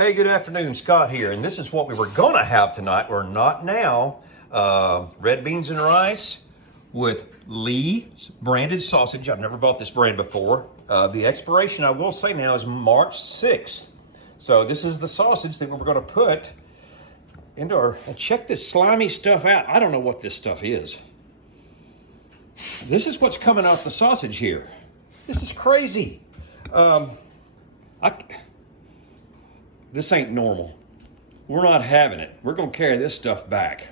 Hey, good afternoon, Scott here, and this is what we were gonna have tonight, or not now. Red beans and rice with Lee branded sausage. I've never bought this brand before. The expiration, I will say now, is March 6th. So this is the sausage that we're gonna put into our, check this slimy stuff out. I don't know what this stuff is. This is what's coming off the sausage here. This is crazy. This ain't normal. We're not having it. We're gonna carry this stuff back.